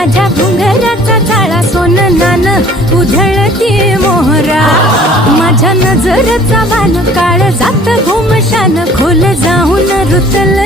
माझ्या घुंगराचा जाळा सोन नान उधळती मोहरा. माझ्या नजरचा बाण काळ जात घुमशान खोल जाऊन रुतल